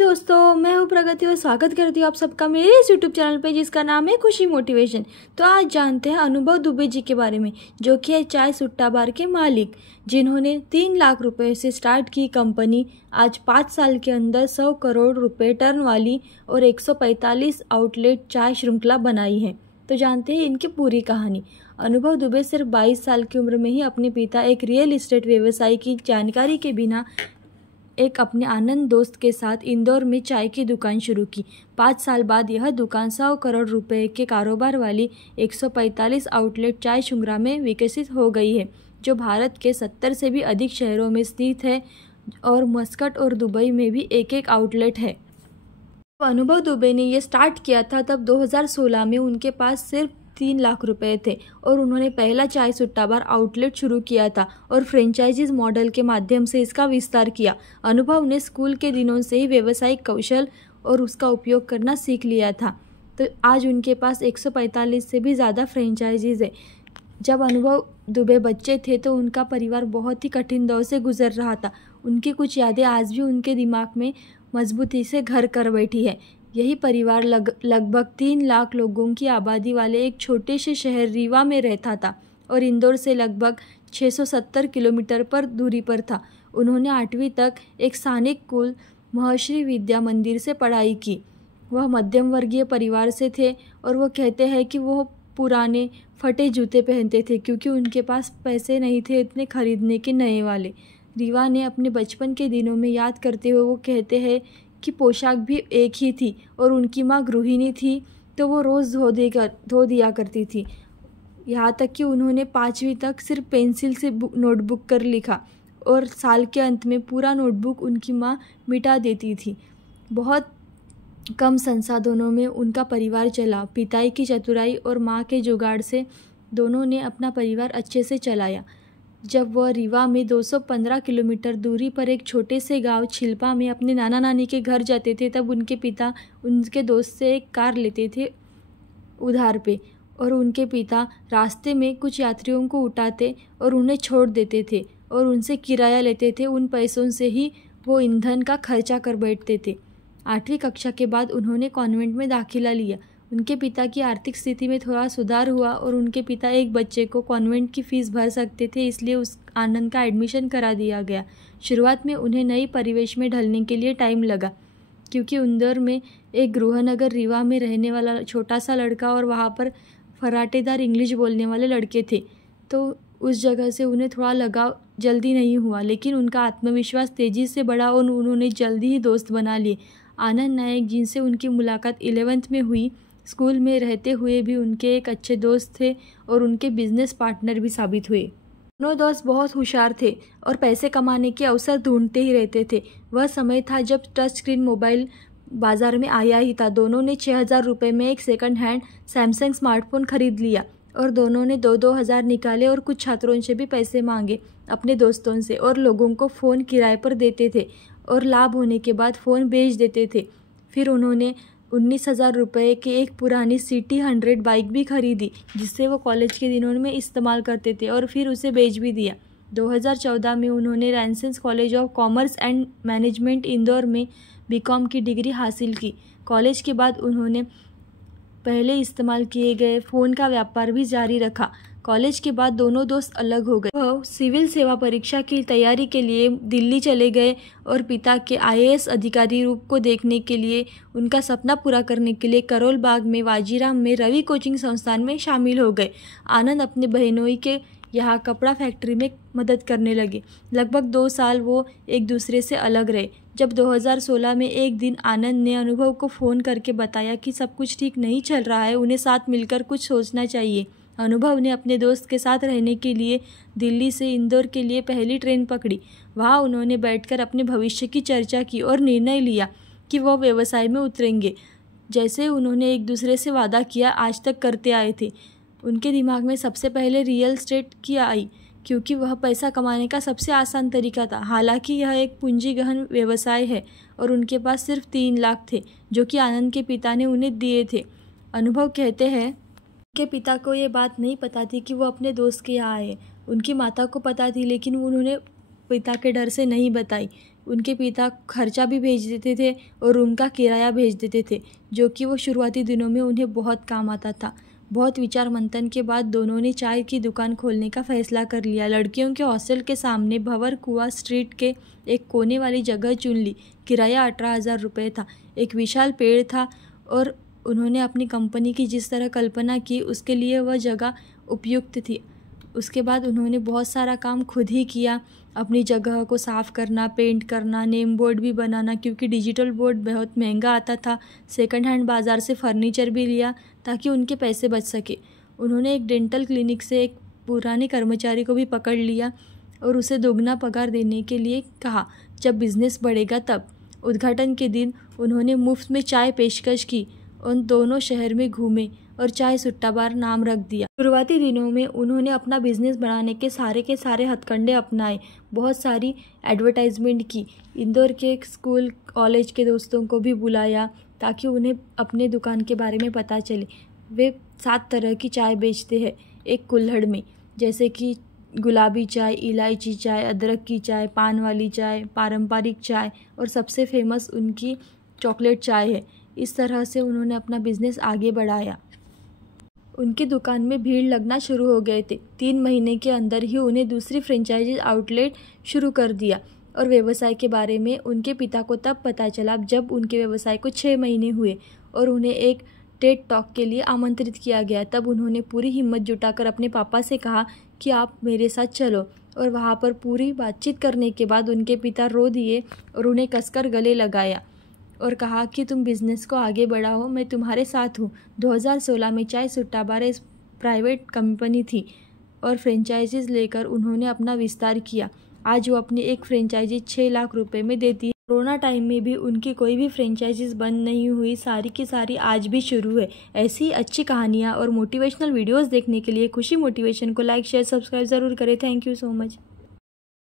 दोस्तों, मैं हूँ प्रगति और स्वागत करती हूँ आप सबका मेरे इस यूट्यूब चैनल पे जिसका नाम है खुशी मोटिवेशन। तो आज जानते हैं अनुभव दुबे जी के बारे में, जो कि है चाय सुट्टा बार के मालिक, जिन्होंने 3 लाख रुपए से स्टार्ट की कंपनी आज 5 साल के अंदर 100 करोड़ रुपए टर्न वाली और 145 आउटलेट चाय श्रृंखला बनाई है। तो जानते हैं इनकी पूरी कहानी। अनुभव दुबे सिर्फ 22 साल की उम्र में ही अपने पिता एक रियल एस्टेट व्यवसायी की जानकारी के बिना एक अपने आनंद दोस्त के साथ इंदौर में चाय की दुकान शुरू की। 5 साल बाद यह दुकान 100 करोड़ रुपए के कारोबार वाली 145 आउटलेट चाय श्रृंखला में विकसित हो गई है, जो भारत के 70 से भी अधिक शहरों में स्थित है और मस्कट और दुबई में भी एक आउटलेट है। अनुभव दुबे ने यह स्टार्ट किया था तब 2016 में उनके पास सिर्फ 3 लाख रुपए थे और उन्होंने पहला चाय सुट्टा बार आउटलेट शुरू किया था और फ्रेंचाइजीज मॉडल के माध्यम से इसका विस्तार किया। अनुभव ने स्कूल के दिनों से ही व्यावसायिक कौशल और उसका उपयोग करना सीख लिया था। तो आज उनके पास 145 से भी ज़्यादा फ्रेंचाइजीज है। जब अनुभव दुबे बच्चे थे तो उनका परिवार बहुत ही कठिन दौर से गुजर रहा था। उनकी कुछ यादें आज भी उनके दिमाग में मजबूती से घर कर बैठी है। यही परिवार लगभग 3 लाख लोगों की आबादी वाले एक छोटे से शहर रीवा में रहता था और इंदौर से लगभग 670 किलोमीटर पर दूरी पर था। उन्होंने 8वीं तक एक सैनिक कुल महर्षि विद्या मंदिर से पढ़ाई की। वह मध्यम वर्गीय परिवार से थे और वो कहते हैं कि वह पुराने फटे जूते पहनते थे क्योंकि उनके पास पैसे नहीं थे इतने खरीदने के नए वाले। रीवा ने अपने बचपन के दिनों में याद करते हुए वो कहते हैं कि पोशाक भी एक ही थी और उनकी माँ गृहिणी थी, तो वो रोज़ धो दिया करती थी। यहाँ तक कि उन्होंने 5वीं तक सिर्फ पेंसिल से नोटबुक कर लिखा और साल के अंत में पूरा नोटबुक उनकी माँ मिटा देती थी। बहुत कम संसाधनों में उनका परिवार चला। पिताई की चतुराई और माँ के जुगाड़ से दोनों ने अपना परिवार अच्छे से चलाया। जब वह रीवा में 215 किलोमीटर दूरी पर एक छोटे से गांव छिलपा में अपने नाना नानी के घर जाते थे, तब उनके पिता उनके दोस्त से एक कार लेते थे उधार पे और उनके पिता रास्ते में कुछ यात्रियों को उठाते और उन्हें छोड़ देते थे और उनसे किराया लेते थे। उन पैसों से ही वो ईंधन का खर्चा कर बैठते थे। 8वीं कक्षा के बाद उन्होंने कॉन्वेंट में दाखिला लिया। उनके पिता की आर्थिक स्थिति में थोड़ा सुधार हुआ और उनके पिता एक बच्चे को कॉन्वेंट की फ़ीस भर सकते थे, इसलिए उस आनंद का एडमिशन करा दिया गया। शुरुआत में उन्हें नई परिवेश में ढलने के लिए टाइम लगा क्योंकि इंदौर में एक गृहनगर रीवा में रहने वाला छोटा सा लड़का और वहाँ पर फराटेदार इंग्लिश बोलने वाले लड़के थे, तो उस जगह से उन्हें थोड़ा लगाव जल्दी नहीं हुआ, लेकिन उनका आत्मविश्वास तेज़ी से बढ़ा और उन्होंने जल्दी ही दोस्त बना लिए। आनंद नायक, जिनसे उनकी मुलाकात 11th में हुई, स्कूल में रहते हुए भी उनके एक अच्छे दोस्त थे और उनके बिजनेस पार्टनर भी साबित हुए। दोनों दोस्त बहुत होशियार थे और पैसे कमाने के अवसर ढूंढते ही रहते थे। वह समय था जब टच स्क्रीन मोबाइल बाजार में आया ही था। दोनों ने 6,000 रुपये में एक सेकंड हैंड सैमसंग स्मार्टफोन खरीद लिया और दोनों ने 2-2 हज़ार निकाले और कुछ छात्रों से भी पैसे मांगे अपने दोस्तों से और लोगों को फ़ोन किराए पर देते थे और लाभ होने के बाद फ़ोन बेच देते थे। फिर उन्होंने 19,000 रुपये की एक पुरानी सिटी 100 बाइक भी खरीदी, जिससे वो कॉलेज के दिनों में इस्तेमाल करते थे और फिर उसे बेच भी दिया। 2014 में उन्होंने renaissance college of commerce and management Indore में बीकॉम की डिग्री हासिल की। कॉलेज के बाद उन्होंने पहले इस्तेमाल किए गए फ़ोन का व्यापार भी जारी रखा। कॉलेज के बाद दोनों दोस्त अलग हो गए। वह सिविल सेवा परीक्षा की तैयारी के लिए दिल्ली चले गए और पिता के IAS अधिकारी रूप को देखने के लिए उनका सपना पूरा करने के लिए करोल बाग में वाजीराम में रवि कोचिंग संस्थान में शामिल हो गए। आनंद अपने बहनोई के यहाँ कपड़ा फैक्ट्री में मदद करने लगे। लगभग 2 साल वो एक दूसरे से अलग रहे। जब 2016 में एक दिन आनंद ने अनुभव को फ़ोन करके बताया कि सब कुछ ठीक नहीं चल रहा है, उन्हें साथ मिलकर कुछ सोचना चाहिए। अनुभव ने अपने दोस्त के साथ रहने के लिए दिल्ली से इंदौर के लिए पहली ट्रेन पकड़ी। वहाँ उन्होंने बैठकर अपने भविष्य की चर्चा की और निर्णय लिया कि वह व्यवसाय में उतरेंगे, जैसे उन्होंने एक दूसरे से वादा किया आज तक करते आए थे। उनके दिमाग में सबसे पहले रियल एस्टेट की आई क्योंकि वह पैसा कमाने का सबसे आसान तरीका था। हालांकि यह एक पूंजी गहन व्यवसाय है और उनके पास सिर्फ 3 लाख थे, जो कि आनंद के पिता ने उन्हें दिए थे। अनुभव कहते हैं, उनके पिता को ये बात नहीं पता थी कि वो अपने दोस्त के यहाँ आए। उनकी माता को पता थी, लेकिन उन्होंने पिता के डर से नहीं बताई। उनके पिता खर्चा भी भेज देते थे और रूम का किराया भेज देते थे, जो कि वो शुरुआती दिनों में उन्हें बहुत काम आता था। बहुत विचार मंथन के बाद दोनों ने चाय की दुकान खोलने का फैसला कर लिया। लड़कियों के हॉस्टल के सामने भंवर कुआं स्ट्रीट के एक कोने वाली जगह चुन ली। किराया 18,000 रुपये था। एक विशाल पेड़ था और उन्होंने अपनी कंपनी की जिस तरह कल्पना की उसके लिए वह जगह उपयुक्त थी। उसके बाद उन्होंने बहुत सारा काम खुद ही किया। अपनी जगह को साफ़ करना, पेंट करना, नेम बोर्ड भी बनाना, क्योंकि डिजिटल बोर्ड बहुत महंगा आता था। सेकंड हैंड बाज़ार से फर्नीचर भी लिया ताकि उनके पैसे बच सके। उन्होंने एक डेंटल क्लिनिक से एक पुराने कर्मचारी को भी पकड़ लिया और उसे दोगुना पगार देने के लिए कहा जब बिज़नेस बढ़ेगा तब। उद्घाटन के दिन उन्होंने मुफ्त में चाय पेशकश की। उन दोनों शहर में घूमे और चाय सुट्टा बार नाम रख दिया। शुरुआती दिनों में उन्होंने अपना बिजनेस बढ़ाने के सारे हथकंडे अपनाए। बहुत सारी एडवर्टाइजमेंट की। इंदौर के स्कूल कॉलेज के दोस्तों को भी बुलाया ताकि उन्हें अपने दुकान के बारे में पता चले। वे 7 तरह की चाय बेचते हैं एक कुल्हड़ में, जैसे कि गुलाबी चाय, इलायची चाय, अदरक की चाय, पान वाली चाय, पारंपरिक चाय और सबसे फेमस उनकी चॉकलेट चाय है। इस तरह से उन्होंने अपना बिजनेस आगे बढ़ाया। उनकी दुकान में भीड़ लगना शुरू हो गए थे। 3 महीने के अंदर ही उन्हें दूसरी फ्रेंचाइजी आउटलेट शुरू कर दिया और व्यवसाय के बारे में उनके पिता को तब पता चला जब उनके व्यवसाय को 6 महीने हुए और उन्हें एक टेड टॉक के लिए आमंत्रित किया गया। तब उन्होंने पूरी हिम्मत जुटाकर अपने पापा से कहा कि आप मेरे साथ चलो, और वहाँ पर पूरी बातचीत करने के बाद उनके पिता रो दिए और उन्हें कसकर गले लगाया और कहा कि तुम बिज़नेस को आगे बढ़ाओ, मैं तुम्हारे साथ हूँ। 2016 में चाय सुट्टा बार एक प्राइवेट कंपनी थी और फ्रेंचाइजीज लेकर उन्होंने अपना विस्तार किया। आज वो अपनी एक फ्रेंचाइजी 6 लाख रुपए में देती है। कोरोना टाइम में भी उनकी कोई भी फ्रेंचाइजीज बंद नहीं हुई, सारी की सारी आज भी शुरू है। ऐसी अच्छी कहानियाँ और मोटिवेशनल वीडियोज़ देखने के लिए खुशी मोटिवेशन को लाइक, शेयर, सब्सक्राइब ज़रूर करें। Thank you so much.